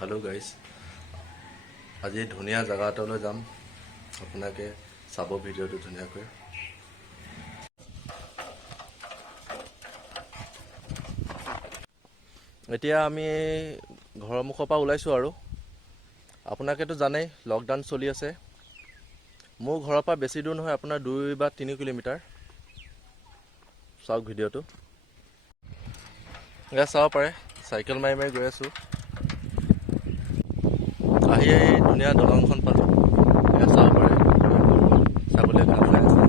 Hello' guys, আজি ধুনীয়া জেগা এটালৈ যাম। আপোনালোকে চাব ভিডিঅ'টো ধুনীয়াকৈ। এতিয়া আমি ঘৰৰ মুখৰ পৰা ওলাইছোঁ আৰু আপোনালোকেতো জানেই লকডাউন চলি আছে। মোৰ ঘৰৰ পৰা বেছি দূৰ নহয়, আপোনাৰ 2 বা 3 কিলোমিটাৰ। চাওক ভিডিঅ'টো, এয়া চাব পাৰে। চাইকেল মাৰি মাৰি গৈ আছোঁ। আহি ধুনীয়া দলংখন পালোঁ। এয়া চাব পাৰে, ছাগলীয়ে ঘাঁহ খাই আছে।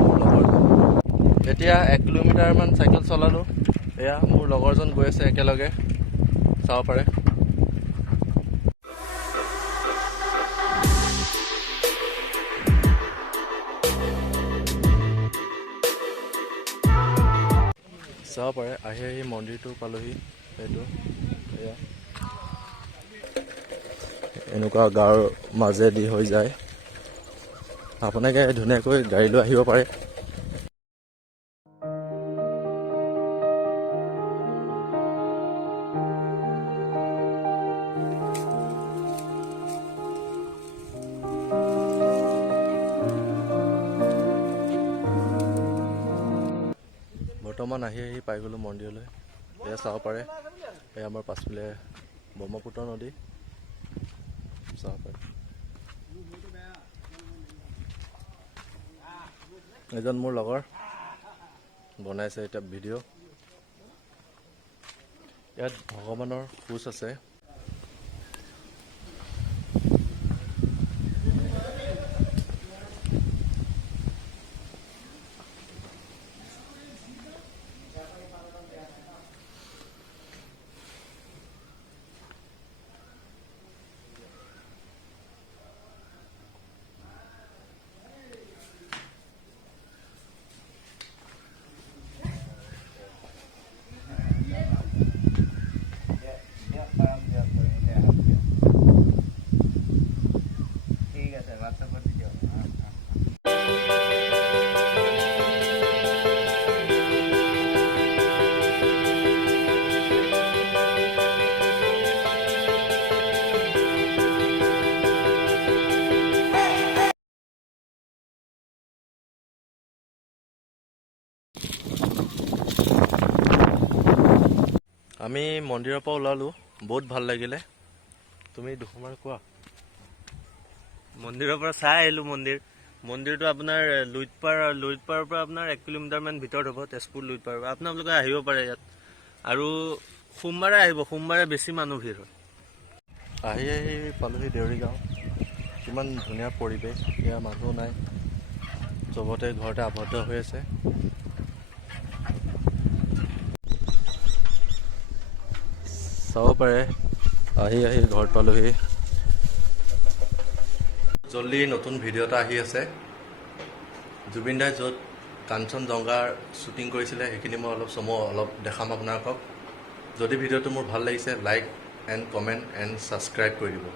মোৰ লগৰ এতিয়া 1 কিলোমিটাৰমান চাইকেল চলালোঁ। এয়া মোৰ লগৰজন গৈ আছে একেলগে, চাব পাৰে। চাব পাৰে, আহি মন্দিৰটো পালোহি। এইটো এয়া এনেকুৱা গাঁৱৰ মাজেদি হৈ যায়। আপোনালোকে ধুনীয়াকৈ গাড়ী লৈ আহিব পাৰে। বৰ্তমান আহি পাই গ'লোঁ মন্দিৰলৈ। এয়া চাব পাৰে, এয়া আমাৰ পাছফালে ব্ৰহ্মপুত্ৰ নদী। চাব পাৰে, এজন মোৰ লগৰ বনাইছে এতিয়া ভিডিঅ'। ইয়াত ভগৱানৰ খোজ আছে। আমি মন্দিৰৰ পৰা ওলালোঁ, বহুত ভাল লাগিলে। তুমি দুখমান কোৱা। মন্দিৰৰ পৰা চাই আহিলোঁ। মন্দিৰটো আপোনাৰ লুইতপাৰৰ পৰা আপোনাৰ 1 কিলোমিটাৰমান ভিতৰত হ'ব। তেজপুৰ লুইতপাৰৰ পৰা আপোনালোকে আহিব পাৰে ইয়াত। আৰু সোমবাৰে আহিব, সোমবাৰে বেছি মানুহ ভিৰ হয়। আহি পালোহি দেউৰী গাঁও। কিমান ধুনীয়া পৰিৱেশ, ইয়াৰ মানুহ নাই, চবতে ঘৰতে আবদ্ধ হৈ আছে। চাব পাৰে, আহি ঘৰত পালোহি। জল্দি নতুন ভিডিঅ' এটা আহি আছে। জুবিন দাই য'ত কাঞ্চনজংঘাৰ শ্বুটিং কৰিছিলে, সেইখিনি মই অলপ দেখাম আপোনালোকক। যদি ভিডিঅ'টো মোৰ ভাল লাগিছে, like and comment and subscribe কৰি দিব।